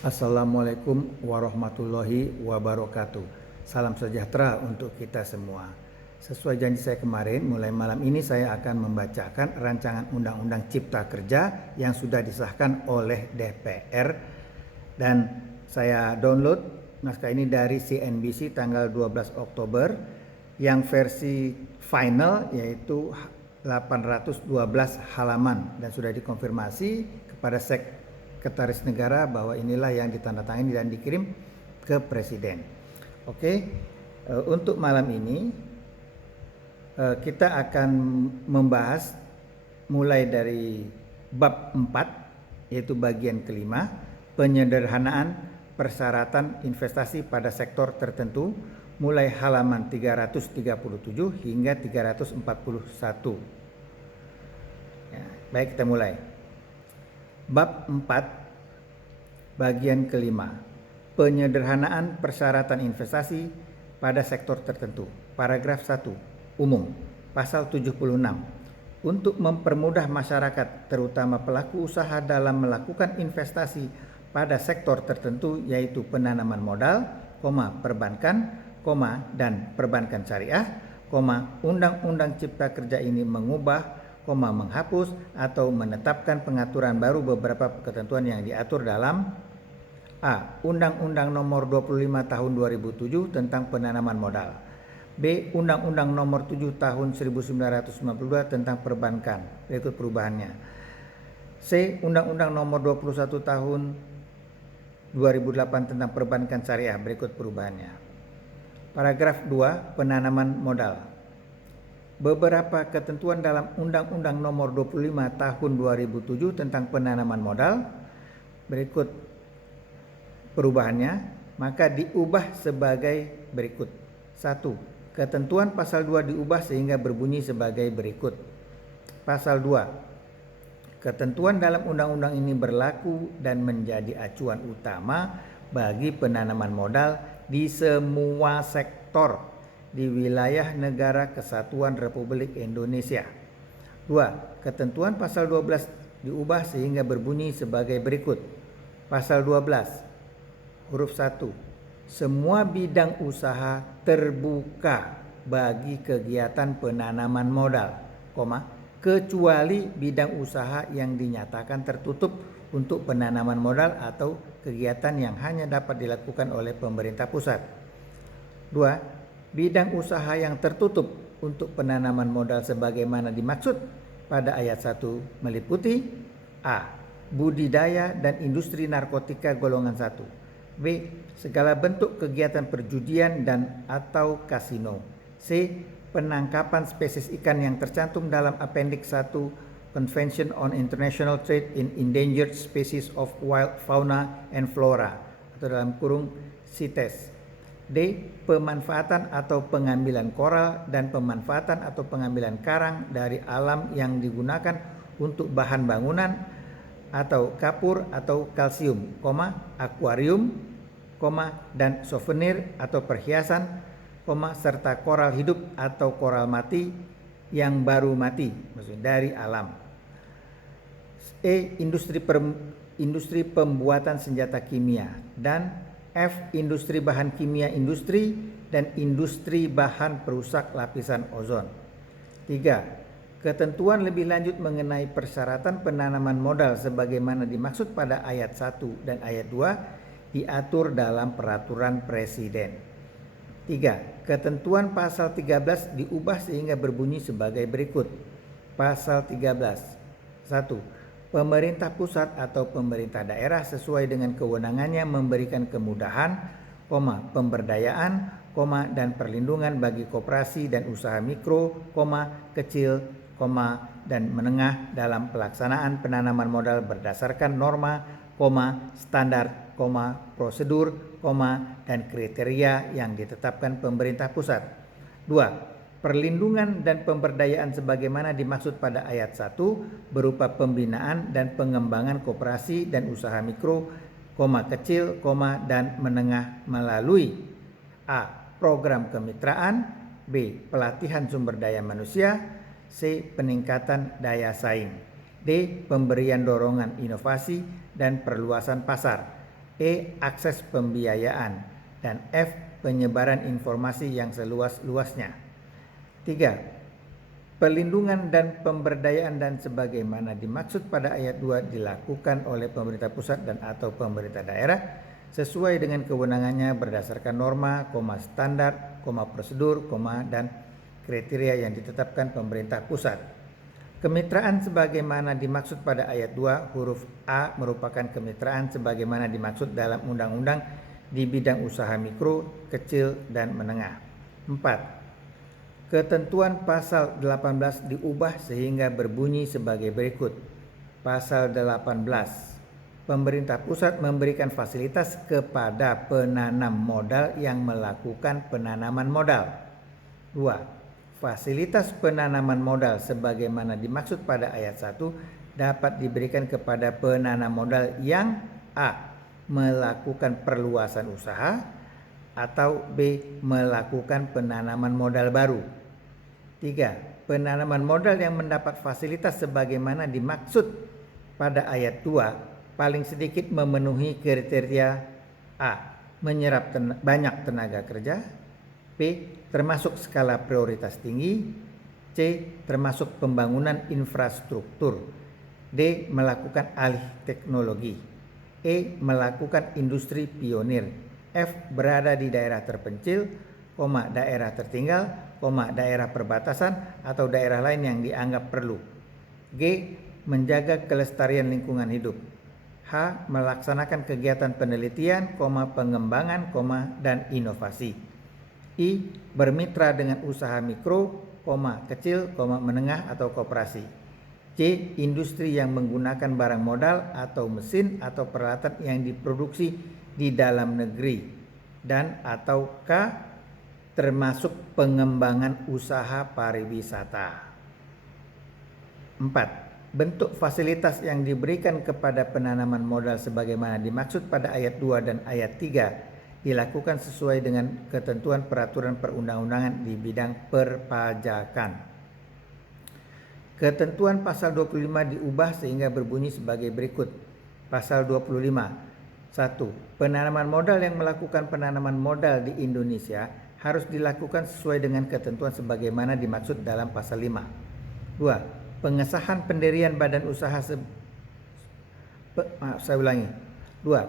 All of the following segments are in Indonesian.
Assalamualaikum warahmatullahi wabarakatuh. Salam sejahtera untuk kita semua. Sesuai janji saya kemarin, mulai malam ini saya akan membacakan rancangan Undang-Undang Cipta Kerja yang sudah disahkan oleh DPR, dan saya download naskah ini dari CNBC tanggal 12 Oktober yang versi final yaitu 812 halaman dan sudah dikonfirmasi kepada Sekretaris Negara bahwa inilah yang ditandatangani dan dikirim ke Presiden. Oke, untuk malam ini kita akan membahas mulai dari bab 4 yaitu bagian kelima, penyederhanaan persyaratan investasi pada sektor tertentu, mulai halaman 337 hingga 341. Ya, baik, kita mulai. Bab 4 bagian kelima, penyederhanaan persyaratan investasi pada sektor tertentu. Paragraf 1 umum, pasal 76, untuk mempermudah masyarakat terutama pelaku usaha dalam melakukan investasi pada sektor tertentu yaitu penanaman modal, perbankan, dan perbankan syariah, Undang-Undang Cipta Kerja ini mengubah, menghapus atau menetapkan pengaturan baru beberapa ketentuan yang diatur dalam A. Undang-Undang Nomor 25 Tahun 2007 tentang penanaman modal. B. Undang-Undang Nomor 7 Tahun 1992 tentang perbankan, berikut perubahannya. C. Undang-Undang Nomor 21 Tahun 2008 tentang perbankan syariah, berikut perubahannya. Paragraf 2, penanaman modal. Beberapa ketentuan dalam Undang-Undang Nomor 25 Tahun 2007 tentang penanaman modal, berikut perubahannya, maka diubah sebagai berikut. 1. Ketentuan pasal 2 diubah sehingga berbunyi sebagai berikut. Pasal 2. Ketentuan dalam undang-undang ini berlaku dan menjadi acuan utama bagi penanaman modal di semua sektor di wilayah Negara Kesatuan Republik Indonesia. 2. Ketentuan pasal 12 diubah sehingga berbunyi sebagai berikut. Pasal 12, huruf 1. Semua bidang usaha terbuka bagi kegiatan penanaman modal, kecuali bidang usaha yang dinyatakan tertutup untuk penanaman modal atau kegiatan yang hanya dapat dilakukan oleh pemerintah pusat. 2. Bidang usaha yang tertutup untuk penanaman modal sebagaimana dimaksud pada ayat 1 meliputi A. Budidaya dan industri narkotika golongan 1. B. Segala bentuk kegiatan perjudian dan atau kasino. C. Penangkapan spesies ikan yang tercantum dalam Appendix 1 Convention on International Trade in Endangered Species of Wild Fauna and Flora atau dalam kurung CITES. D. Pemanfaatan atau pengambilan koral dan pemanfaatan atau pengambilan karang dari alam yang digunakan untuk bahan bangunan atau kapur atau kalsium, akuarium, dan souvenir atau perhiasan, serta koral hidup atau koral mati yang baru mati, maksudnya dari alam. E. Industri pembuatan senjata kimia, dan F. Industri bahan kimia industri dan industri bahan perusak lapisan ozon. 3. Ketentuan lebih lanjut mengenai persyaratan penanaman modal sebagaimana dimaksud pada ayat 1 dan ayat 2 diatur dalam peraturan Presiden. 3. Ketentuan pasal 13 diubah sehingga berbunyi sebagai berikut. Pasal 13. 1. Pemerintah pusat atau pemerintah daerah sesuai dengan kewenangannya memberikan kemudahan, pemberdayaan, dan perlindungan bagi koperasi dan usaha mikro, kecil, dan menengah dalam pelaksanaan penanaman modal berdasarkan norma, standar, prosedur, dan kriteria yang ditetapkan pemerintah pusat. 2. Perlindungan dan pemberdayaan sebagaimana dimaksud pada ayat 1 berupa pembinaan dan pengembangan koperasi dan usaha mikro, kecil, dan menengah melalui A. Program kemitraan, B. Pelatihan sumber daya manusia, C. Peningkatan daya saing, D. Pemberian dorongan inovasi dan perluasan pasar, E. Akses pembiayaan. Dan F. Penyebaran informasi yang seluas-luasnya. 3. Pelindungan dan pemberdayaan dan sebagaimana dimaksud pada ayat 2 dilakukan oleh pemerintah pusat dan atau pemerintah daerah sesuai dengan kewenangannya berdasarkan norma, standar, prosedur, dan kriteria yang ditetapkan pemerintah pusat. Kemitraan sebagaimana dimaksud pada ayat 2 huruf A merupakan kemitraan sebagaimana dimaksud dalam undang-undang di bidang usaha mikro, kecil, dan menengah. 4. Ketentuan pasal 18 diubah sehingga berbunyi sebagai berikut. Pasal 18. Pemerintah pusat memberikan fasilitas kepada penanam modal yang melakukan penanaman modal. 2. Fasilitas penanaman modal sebagaimana dimaksud pada ayat 1 dapat diberikan kepada penanam modal yang A. Melakukan perluasan usaha atau B. Melakukan penanaman modal baru. 3. Penanaman modal yang mendapat fasilitas sebagaimana dimaksud pada ayat 2 paling sedikit memenuhi kriteria A. Menyerap banyak tenaga kerja, B. Termasuk skala prioritas tinggi, C. Termasuk pembangunan infrastruktur, D. Melakukan alih teknologi, E. Melakukan industri pionir, F. Berada di daerah terpencil, daerah tertinggal, daerah perbatasan atau daerah lain yang dianggap perlu, G. Menjaga kelestarian lingkungan hidup, H. Melaksanakan kegiatan penelitian, pengembangan, dan inovasi, I. Bermitra dengan usaha mikro, kecil, menengah atau koperasi, C. Industri yang menggunakan barang modal atau mesin atau peralatan yang diproduksi di dalam negeri, dan atau K. Termasuk pengembangan usaha pariwisata. 4. Bentuk fasilitas yang diberikan kepada penanaman modal sebagaimana dimaksud pada ayat 2 dan ayat 3 dilakukan sesuai dengan ketentuan peraturan perundang-undangan di bidang perpajakan. Ketentuan pasal 25 diubah sehingga berbunyi sebagai berikut. Pasal 25. 1. Penanaman modal yang melakukan penanaman modal di Indonesia harus dilakukan sesuai dengan ketentuan sebagaimana dimaksud dalam pasal 5. 2. Pengesahan pendirian badan usaha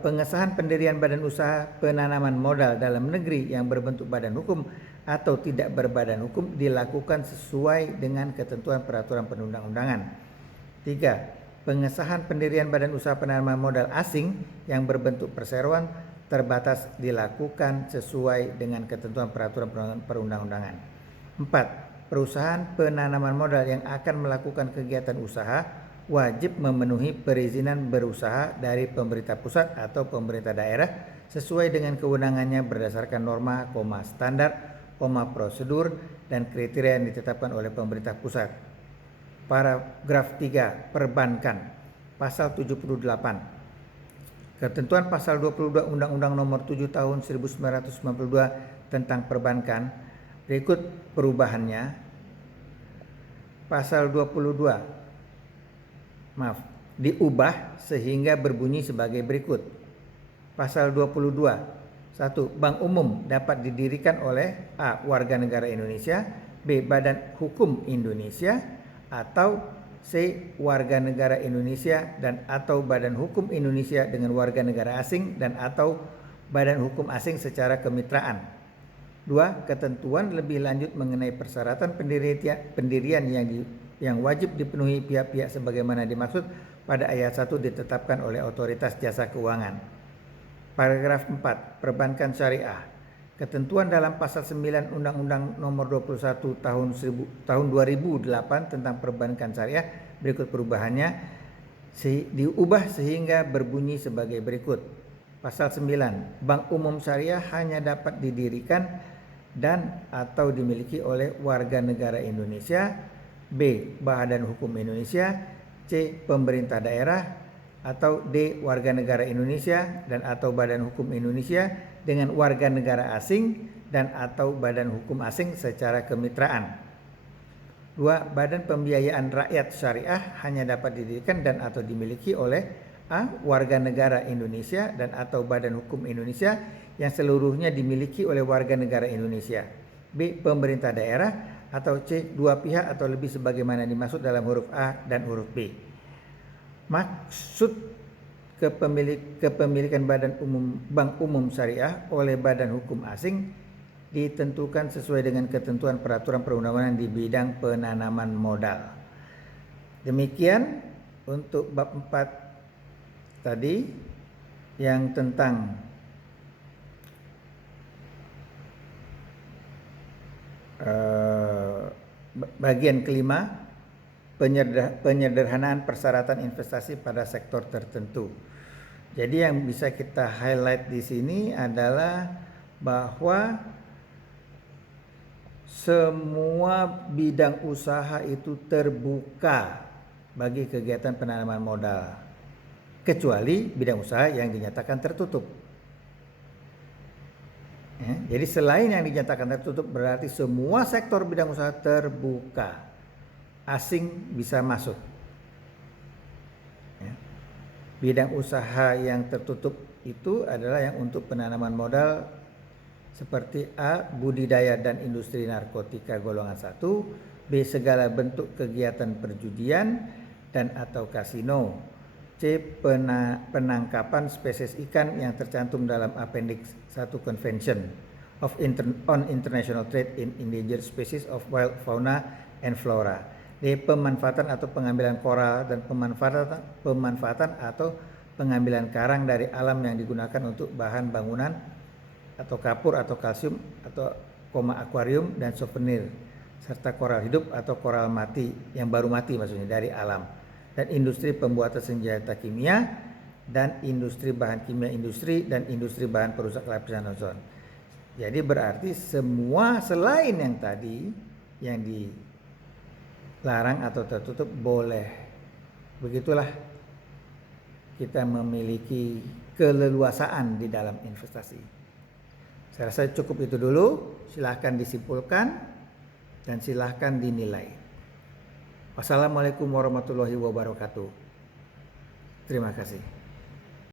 Pengesahan pendirian badan usaha penanaman modal dalam negeri yang berbentuk badan hukum atau tidak berbadan hukum dilakukan sesuai dengan ketentuan peraturan perundang-undangan. 3. Pengesahan pendirian badan usaha penanaman modal asing yang berbentuk perseroan terbatas dilakukan sesuai dengan ketentuan peraturan perundang-undangan. 4. Perusahaan penanaman modal yang akan melakukan kegiatan usaha wajib memenuhi perizinan berusaha dari pemerintah pusat atau pemerintah daerah sesuai dengan kewenangannya berdasarkan norma, standar, prosedur, dan kriteria yang ditetapkan oleh pemerintah pusat. Paragraf 3. Perbankan. Pasal 78. Ketentuan pasal 22 Undang-Undang Nomor 7 Tahun 1992 tentang perbankan berikut perubahannya. Pasal 22 diubah sehingga berbunyi sebagai berikut. Pasal 22. 1. Bank umum dapat didirikan oleh A. Warga negara Indonesia, B. Badan hukum Indonesia, atau C. Warga negara Indonesia dan atau badan hukum Indonesia dengan warga negara asing dan atau badan hukum asing secara kemitraan. 2. Ketentuan lebih lanjut mengenai persyaratan pendirian yang wajib dipenuhi pihak-pihak sebagaimana dimaksud pada ayat 1 ditetapkan oleh Otoritas Jasa Keuangan. Paragraf 4. Perbankan syariah. Ketentuan dalam pasal 9 Undang-Undang Nomor 21 tahun 2008 tentang perbankan syariah berikut perubahannya diubah sehingga berbunyi sebagai berikut. Pasal 9. Bank umum syariah hanya dapat didirikan dan atau dimiliki oleh warga negara Indonesia, B. Badan hukum Indonesia, C. Pemerintah daerah, atau D. Warga negara Indonesia dan atau badan hukum Indonesia dengan warga negara asing dan atau badan hukum asing secara kemitraan. 2. Badan pembiayaan rakyat syariah hanya dapat didirikan dan atau dimiliki oleh A. Warga negara Indonesia dan atau badan hukum Indonesia yang seluruhnya dimiliki oleh warga negara Indonesia. B. Pemerintah daerah. Atau C. Dua pihak atau lebih sebagaimana dimaksud dalam huruf A dan huruf B. Maksud kepemilikan bank umum syariah oleh badan hukum asing ditentukan sesuai dengan ketentuan peraturan perundang-undangan di bidang penanaman modal. Demikian untuk bab 4 tadi yang tentang bagian kelima, penyederhanaan persyaratan investasi pada sektor tertentu. Jadi yang bisa kita highlight di sini adalah bahwa semua bidang usaha itu terbuka bagi kegiatan penanaman modal, kecuali bidang usaha yang dinyatakan tertutup. Jadi selain yang dinyatakan tertutup berarti semua sektor bidang usaha terbuka, asing bisa masuk. Bidang usaha yang tertutup itu adalah yang untuk penanaman modal seperti A. Budidaya dan industri narkotika golongan 1, B. Segala bentuk kegiatan perjudian dan atau kasino, C. Penangkapan spesies ikan yang tercantum dalam Appendix 1 Convention on International Trade in Endangered Species of Wild Fauna and Flora, D. Pemanfaatan atau pengambilan koral dan pemanfaatan atau pengambilan karang dari alam yang digunakan untuk bahan bangunan atau kapur atau kalsium atau akuarium dan souvenir, serta koral hidup atau koral mati yang baru mati maksudnya dari alam, dan industri pembuatan senjata kimia dan industri bahan kimia industri dan industri bahan perusak lapisan ozon. Jadi berarti semua selain yang tadi yang dilarang atau tertutup boleh. Begitulah kita memiliki keleluasaan di dalam investasi. Saya rasa cukup itu dulu. Silahkan disimpulkan dan silahkan dinilai. Wassalamualaikum warahmatullahi wabarakatuh. Terima kasih.